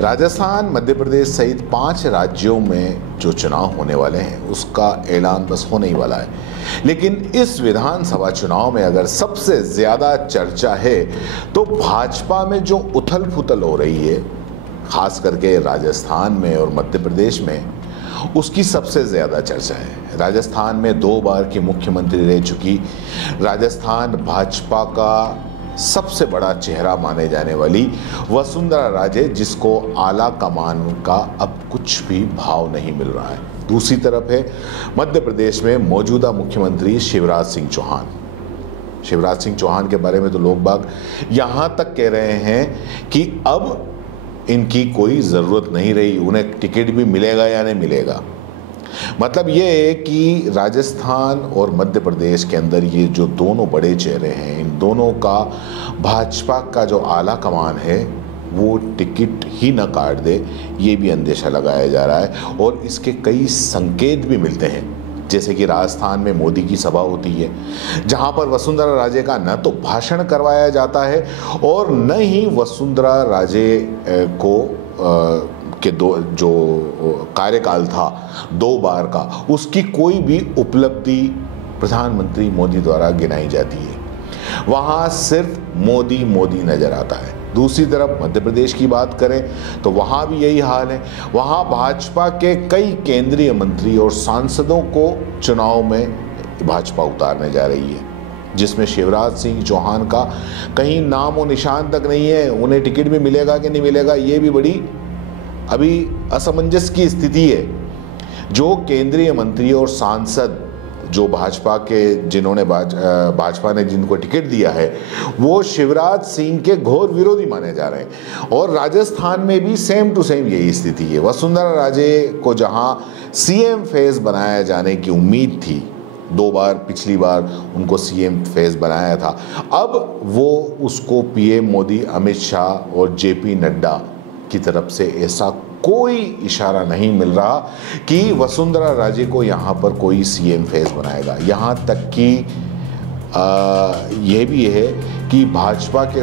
राजस्थान, मध्य प्रदेश सहित 5 राज्यों में जो चुनाव होने वाले हैं उसका ऐलान बस होने ही वाला है। लेकिन इस विधानसभा चुनाव में अगर सबसे ज़्यादा चर्चा है तो भाजपा में जो उथल पुथल हो रही है, खास करके राजस्थान में और मध्य प्रदेश में, उसकी सबसे ज़्यादा चर्चा है। राजस्थान में 2 बार की मुख्यमंत्री रह चुकी राजस्थान भाजपा का सबसे बड़ा चेहरा माने जाने वाली वसुंधरा राजे, जिसको आला कमान का अब कुछ भी भाव नहीं मिल रहा है। दूसरी तरफ है मध्य प्रदेश में मौजूदा मुख्यमंत्री शिवराज सिंह चौहान। शिवराज सिंह चौहान के बारे में तो लोग बाग यहाँ तक कह रहे हैं कि अब इनकी कोई ज़रूरत नहीं रही, उन्हें टिकट भी मिलेगा या नहीं मिलेगा। मतलब ये है कि राजस्थान और मध्य प्रदेश के अंदर ये जो दोनों बड़े चेहरे हैं, इन दोनों का भाजपा का जो आला कमान है वो टिकट ही न काट दे, ये भी अंदेशा लगाया जा रहा है। और इसके कई संकेत भी मिलते हैं, जैसे कि राजस्थान में मोदी की सभा होती है जहां पर वसुंधरा राजे का न तो भाषण करवाया जाता है और न ही वसुंधरा राजे को के जो कार्यकाल था 2 बार का, उसकी कोई भी उपलब्धि प्रधानमंत्री मोदी द्वारा गिनाई जाती है। वहाँ सिर्फ मोदी मोदी नजर आता है। दूसरी तरफ मध्य प्रदेश की बात करें तो वहाँ भी यही हाल है। वहाँ भाजपा के कई केंद्रीय मंत्री और सांसदों को चुनाव में भाजपा उतारने जा रही है, जिसमें शिवराज सिंह चौहान का कहीं नाम और निशान तक नहीं है। उन्हें टिकट भी मिलेगा कि नहीं मिलेगा, ये भी बड़ी अभी असमंजस की स्थिति है। जो केंद्रीय मंत्री और सांसद जो भाजपा के, जिन्होंने भाजपा ने जिनको टिकट दिया है, वो शिवराज सिंह के घोर विरोधी माने जा रहे हैं। और राजस्थान में भी सेम टू सेम यही स्थिति है। वसुंधरा राजे को जहां सीएम फेस बनाया जाने की उम्मीद थी, 2 बार पिछली बार उनको सीएम फेस बनाया था, अब वो उसको पीएम मोदी, अमित शाह और जेपी नड्डा की तरफ से ऐसा कोई इशारा नहीं मिल रहा कि वसुंधरा राजे को यहाँ पर कोई सीएम फेस बनाएगा। यहाँ तक कि यह भी है कि भाजपा के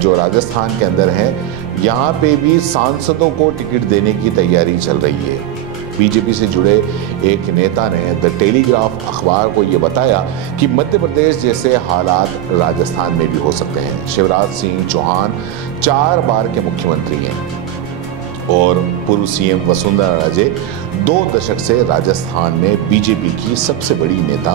जो राजस्थान के अंदर हैं, यहाँ पे भी सांसदों को टिकट देने की तैयारी चल रही है। बीजेपी से जुड़े एक नेता ने द टेलीग्राफ अखबार को ये बताया कि मध्य प्रदेश जैसे हालात राजस्थान में भी हो सकते हैं। शिवराज सिंह चौहान 4 बार के मुख्यमंत्री हैं और पूर्व सीएम वसुंधरा राजे 2 दशक से राजस्थान में बीजेपी की सबसे बड़ी नेता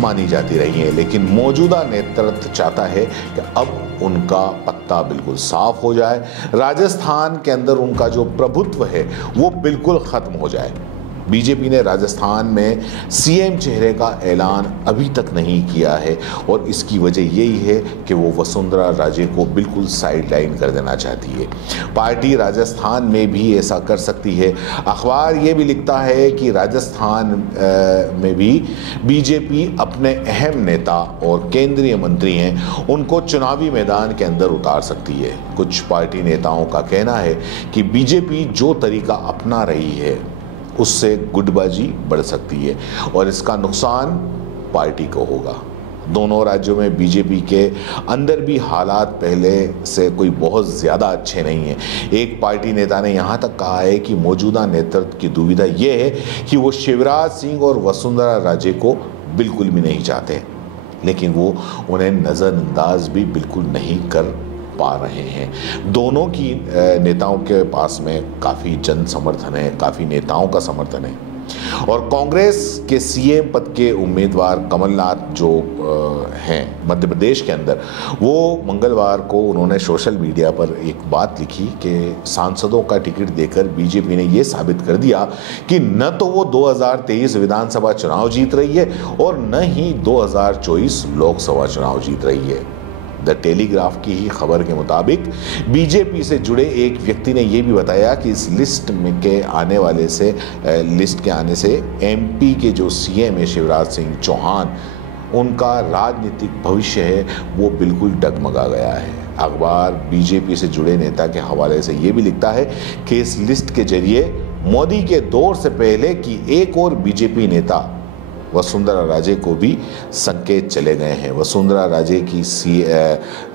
मानी जाती रही हैं। लेकिन मौजूदा नेतृत्व चाहता है कि अब उनका पत्ता बिल्कुल साफ हो जाए, राजस्थान के अंदर उनका जो प्रभुत्व है वो बिल्कुल खत्म हो जाए। बीजेपी ने राजस्थान में सीएम चेहरे का ऐलान अभी तक नहीं किया है और इसकी वजह यही है कि वो वसुंधरा राजे को बिल्कुल साइडलाइन कर देना चाहती है। पार्टी राजस्थान में भी ऐसा कर सकती है। अखबार ये भी लिखता है कि राजस्थान में भी बीजेपी अपने अहम नेता और केंद्रीय मंत्री हैं, उनको चुनावी मैदान के अंदर उतार सकती है। कुछ पार्टी नेताओं का कहना है कि बीजेपी जो तरीका अपना रही है उससे गुटबाजी बढ़ सकती है और इसका नुकसान पार्टी को होगा। दोनों राज्यों में बीजेपी के अंदर भी हालात पहले से कोई बहुत ज़्यादा अच्छे नहीं हैं। एक पार्टी नेता ने यहाँ तक कहा है कि मौजूदा नेतृत्व की दुविधा ये है कि वो शिवराज सिंह और वसुंधरा राजे को बिल्कुल भी नहीं चाहते, लेकिन वो उन्हें नज़रअंदाज भी बिल्कुल नहीं कर पा रहे हैं। दोनों की नेताओं के पास में काफ़ी जन समर्थन है, काफ़ी नेताओं का समर्थन है। और कांग्रेस के सीएम पद के उम्मीदवार कमलनाथ जो हैं मध्य प्रदेश के अंदर, वो मंगलवार को उन्होंने सोशल मीडिया पर एक बात लिखी कि सांसदों का टिकट देकर बीजेपी ने ये साबित कर दिया कि न तो वो 2023 विधानसभा चुनाव जीत रही है और न ही 2024 लोकसभा चुनाव जीत रही है। द टेलीग्राफ की ही खबर के मुताबिक बीजेपी से जुड़े एक व्यक्ति ने यह भी बताया कि इस लिस्ट के आने से एमपी के जो सीएम है शिवराज सिंह चौहान, उनका राजनीतिक भविष्य है वो बिल्कुल डगमगा गया है। अखबार बीजेपी से जुड़े नेता के हवाले से ये भी लिखता है कि इस लिस्ट के जरिए मोदी के दौर से पहले की एक और बीजेपी नेता वसुंधरा राजे को भी संकेत चले गए हैं। वसुंधरा राजे की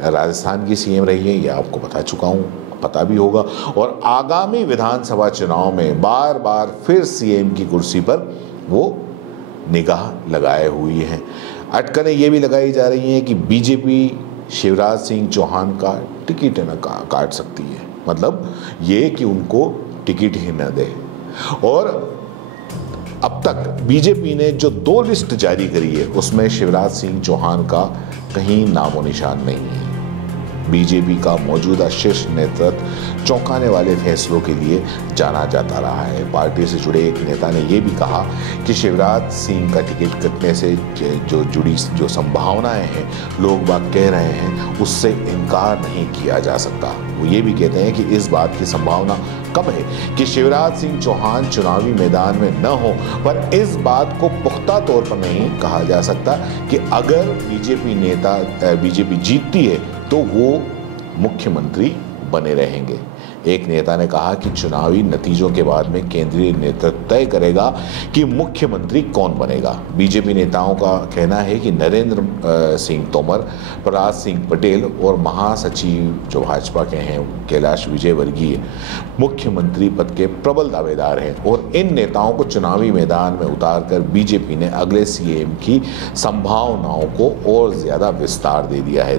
राजस्थान की सीएम रही है, यह आपको बता चुका हूँ। पता भी होगा, और आगामी विधानसभा चुनाव में बार बार फिर सीएम की कुर्सी पर वो निगाह लगाए हुई हैं। अटकलें ये भी लगाई जा रही हैं कि बीजेपी शिवराज सिंह चौहान का टिकट न काट सकती है, मतलब ये कि उनको टिकट ही न दे। और अब तक बीजेपी ने जो 2 लिस्ट जारी करी है उसमें शिवराज सिंह चौहान का कहीं नामो निशान नहीं है। बीजेपी का मौजूदा शीर्ष नेतृत्व चौंकाने वाले फैसलों के लिए जाना जाता रहा है। पार्टी से जुड़े एक नेता ने यह भी कहा कि शिवराज सिंह का टिकट कटने से जुड़ी जो संभावनाएं हैं लोग बात कह रहे हैं उससे इनकार नहीं किया जा सकता। वो ये भी कहते हैं कि इस बात की संभावना कम है कि शिवराज सिंह चौहान चुनावी मैदान में न हो, पर इस बात को पुख्ता तौर पर नहीं कहा जा सकता कि अगर बीजेपी जीतती है तो वो मुख्यमंत्री बने रहेंगे। एक नेता ने कहा कि चुनावी नतीजों के बाद में केंद्रीय नेतृत्व तय करेगा कि मुख्यमंत्री कौन बनेगा। बीजेपी नेताओं का कहना है कि नरेंद्र सिंह तोमर, प्रहलाद सिंह पटेल और महासचिव जो भाजपा के हैं कैलाश विजयवर्गीय मुख्यमंत्री पद के प्रबल दावेदार हैं, और इन नेताओं को चुनावी मैदान में उतारकर बीजेपी ने अगले सीएम की संभावनाओं को और ज्यादा विस्तार दे दिया है।